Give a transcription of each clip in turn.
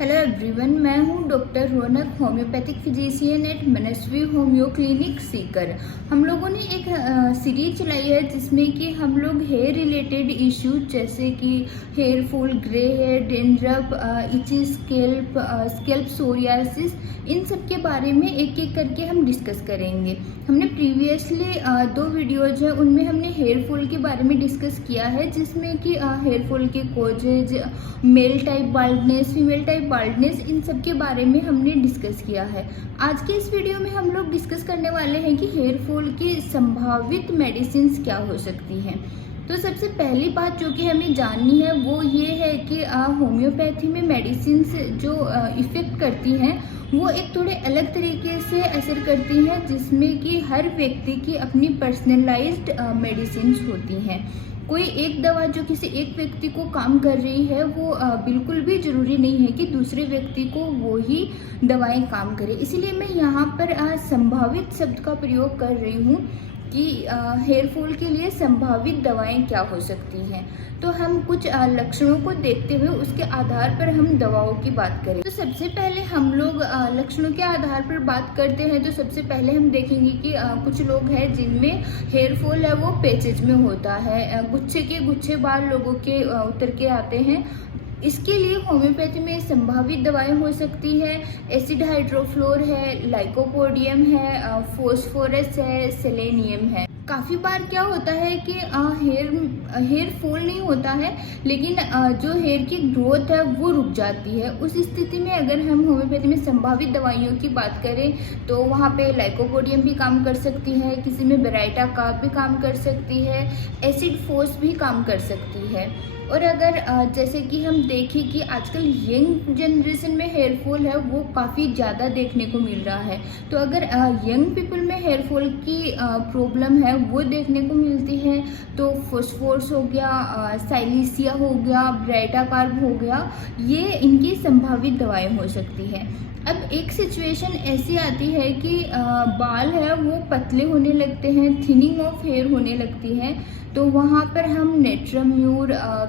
Hello everyone, मैं हूं doctor रौनक, homeopathic physician eight मनस्वी homeo clinic Sikar. हम लोगों ने एक सीरीज चलाई है जिसमें कि हम लोग हेयर रिलेटेड इश्यूज जैसे कि hair fall, grey hair, dandruff, itchy scalp psoriasis, इन सब के बारे में एक एक करके हम डिस्कस करेंगे। हमने प्रीवियसली 2 वीडियोज है उनमें हमने हेयर फॉल के बारे में डिस्कस किया है, जिसमें कि हेयर फॉल के causes, male type baldness, female type baldness, इन सब के बारे में हमने डिस्कस किया है। आज के इस वीडियो में हम लोग डिस्कस करने वाले हैं कि हेयर फॉल की संभावित मेडिसिन क्या हो सकती हैं। तो सबसे पहली बात जो कि हमें जाननी है वो ये है कि होम्योपैथी में मेडिसिन जो इफ़ेक्ट करती हैं वो एक थोड़े अलग तरीके से असर करती हैं, जिसमें कि हर व्यक्ति की अपनी पर्सनलाइज्ड मेडिसिन होती हैं। कोई एक दवा जो किसी एक व्यक्ति को काम कर रही है वो बिल्कुल भी ज़रूरी नहीं है कि दूसरे व्यक्ति को वो ही दवाएं काम करें। इसीलिए मैं यहाँ पर संभावित शब्द का प्रयोग कर रही हूँ कि हेयर फॉल के लिए संभावित दवाएं क्या हो सकती हैं। तो हम कुछ लक्षणों को देखते हुए उसके आधार पर हम दवाओं की बात करें। तो सबसे पहले हम लोग लक्षणों के आधार पर बात करते हैं। तो सबसे पहले हम देखेंगे कि कुछ लोग हैं जिनमें हेयर फॉल है वो पैचेज में होता है, गुच्छे के गुच्छे बाल लोगों के उतर के आते हैं। इसके लिए होम्योपैथी में संभावित दवाएं हो सकती है एसिड हाइड्रोफ्लोर है, लाइकोपोडियम है, फॉस्फोरस है, सेलेनियम है। काफ़ी बार क्या होता है कि हेयर फॉल नहीं होता है, लेकिन जो हेयर की ग्रोथ है वो रुक जाती है। उस स्थिति में अगर हम होम्योपैथी में संभावित दवाइयों की बात करें तो वहाँ पे लाइकोपोडियम भी काम कर सकती है, किसी में बेराइटा कार्ब भी काम कर सकती है, एसिड फोस भी काम कर सकती है। और अगर जैसे कि हम देखें कि आजकल यंग जनरेशन में हेयर फॉल है वो काफ़ी ज़्यादा देखने को मिल रहा है। तो अगर यंग पीपल में हेयर फॉल की प्रॉब्लम है वो देखने को मिलती है तो फॉस्फोरस हो गया, साइलिसिया हो गया, ब्राइटा कार्ब हो गया, ये इनकी संभावित दवाएं हो सकती है। अब एक सिचुएशन ऐसी आती है कि बाल है वो पतले होने लगते हैं, थिनिंग ऑफ हेयर होने लगती है। तो वहाँ पर हम नेट्राम्यूर,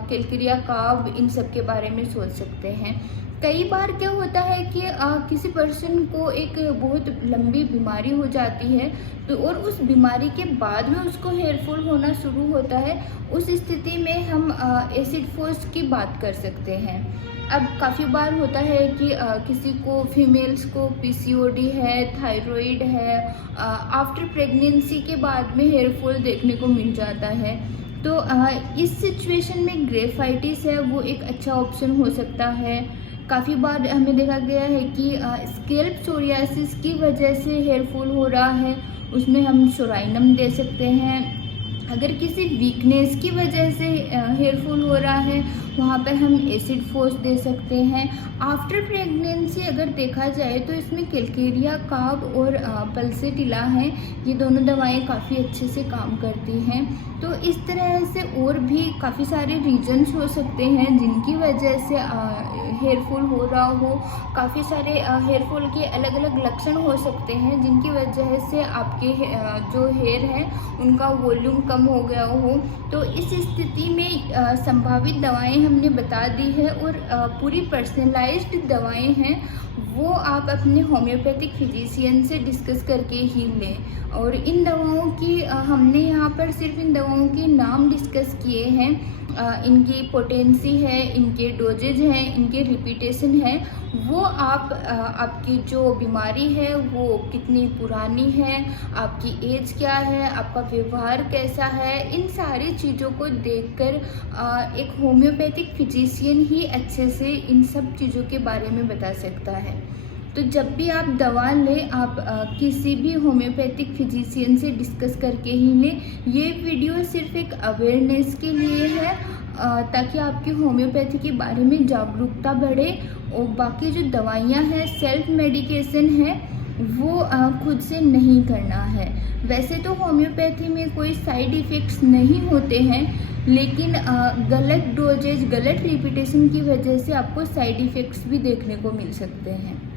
कैलकेरिया कार्ब, इन सब के बारे में सोच सकते हैं। कई बार क्या होता है कि किसी पर्सन को एक बहुत लंबी बीमारी हो जाती है तो और उस बीमारी के बाद में उसको हेयर फॉल होना शुरू होता है। उस स्थिति में हम एसिड फोस की बात कर सकते हैं। अब काफ़ी बार होता है कि किसी को, फीमेल्स को पीसीओडी है, थायराइड है, आफ्टर प्रेगनेंसी के बाद में हेयर फॉल देखने को मिल जाता है। तो इस सिचुएशन में ग्रेफाइटिस है वो एक अच्छा ऑप्शन हो सकता है। काफ़ी बार हमें देखा गया है कि स्कैल्प सोरियासिस की वजह से हेयर फॉल हो रहा है, उसमें हम सोराइनम दे सकते हैं। अगर किसी वीकनेस की वजह से हेयर फॉल हो रहा है वहाँ पर हम एसिड फोस दे सकते हैं। आफ्टर प्रेगनेंसी अगर देखा जाए तो इसमें कैलकेरिया कार्ब और पल्सेटिला हैं, ये दोनों दवाएं काफ़ी अच्छे से काम करती हैं। तो इस तरह से और भी काफ़ी सारे रीजन्स हो सकते हैं जिनकी वजह से हेयर फॉल हो रहा हो। काफ़ी सारे हेयर फॉल के अलग अलग लक्षण हो सकते हैं जिनकी वजह से आपके जो हेयर है उनका वॉल्यूम कम हो गया हो। तो इस स्थिति में संभावित दवाएं हमने बता दी है और पूरी पर्सनलाइज्ड दवाएं हैं वो आप अपने होम्योपैथिक फिजिशियन से डिस्कस करके ही लें। और इन दवाओं की हमने यहाँ पर सिर्फ इन दवाओं के नाम डिस्कस किए हैं, इनकी पोटेंसी है, इनके डोजेज हैं, इनके रिपीटेशन है। वो आप आपकी जो बीमारी है वो कितनी पुरानी है, आपकी एज क्या है, आपका व्यवहार कैसा है, इन सारी चीज़ों को देखकर एक होम्योपैथिक फिजिशियन ही अच्छे से इन सब चीज़ों के बारे में बता सकता है। तो जब भी आप दवा लें आप किसी भी होम्योपैथिक फिजिशियन से डिस्कस करके ही लें। ये वीडियो सिर्फ एक अवेयरनेस के लिए है ताकि आपकी होम्योपैथी के बारे में जागरूकता बढ़े। और बाकी जो दवाइयाँ हैं, सेल्फ मेडिकेशन है, वो खुद से नहीं करना है। वैसे तो होम्योपैथी में कोई साइड इफ़ेक्ट्स नहीं होते हैं, लेकिन गलत डोजेज, गलत रिपीटेशन की वजह से आपको साइड इफ़ेक्ट्स भी देखने को मिल सकते हैं।